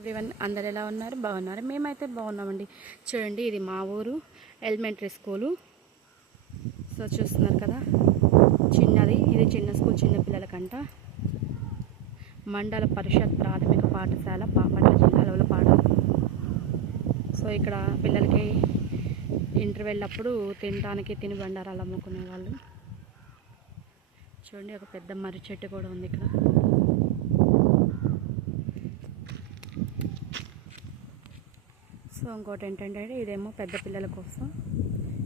Everyone అందరు ఎలా ఉన్నారు? బాగున్నారు? మేమైతే బాగున్నామండి. చూడండి ఇది మా ఊరు ఎలిమెంటరీ స్కూలు సో చూస్తున్నారు కదా చిన్నది. ఇది చిన్న స్కూల్ చిన్న పిల్లలకంట. మండల పరిషత్ ప్రాథమిక పాఠశాల బాపట్ల జిల్లాలో పాడ సో ఇక్కడ పిల్లలకి ఇంటర్ వెళ్ళినప్పుడు తినడానికి తిని బండారాలు అమ్ముకునే వాళ్ళు చూడండి ఒక పెద్ద మర్రి చెట్టు కూడా ఉంది ఇక్కడ. సో ఇంకోటి ఏంటంటే ఇదేమో పెద్ద పిల్లల కోసం.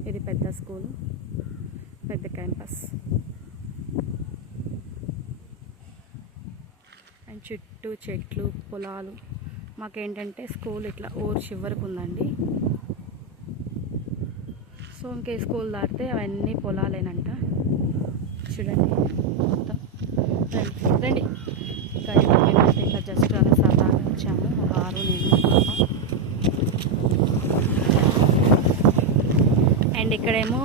ఇది పెద్ద స్కూల్ పెద్ద క్యాంపస్. అండ్ చుట్టూ చెట్లు పొలాలు. మాకేంటంటే స్కూల్ ఇట్లా ఊరు చివరికి ఉందండి. సో ఇంకే స్కూల్ దాటితే అవన్నీ పొలాలేనంట. చూడండి మొత్తం. రండి రండి. ఇంకా ఇట్లా జస్ట్ అలా అండ్ ఇక్కడేమో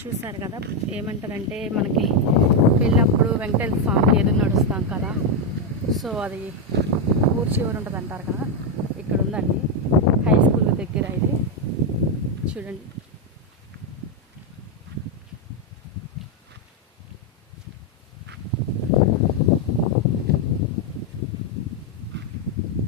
చూసారు కదా ఏమంటారంటే మనకి వెళ్ళినప్పుడు వెంకటేశ్వర స్వామి ఏదో నడుస్తాం కదా. సో అది ఊరు చివరి ఉంటుంది అంటారు కదా ఇక్కడ ఉందండి. హై స్కూల్ దగ్గర అయితే చూడండి.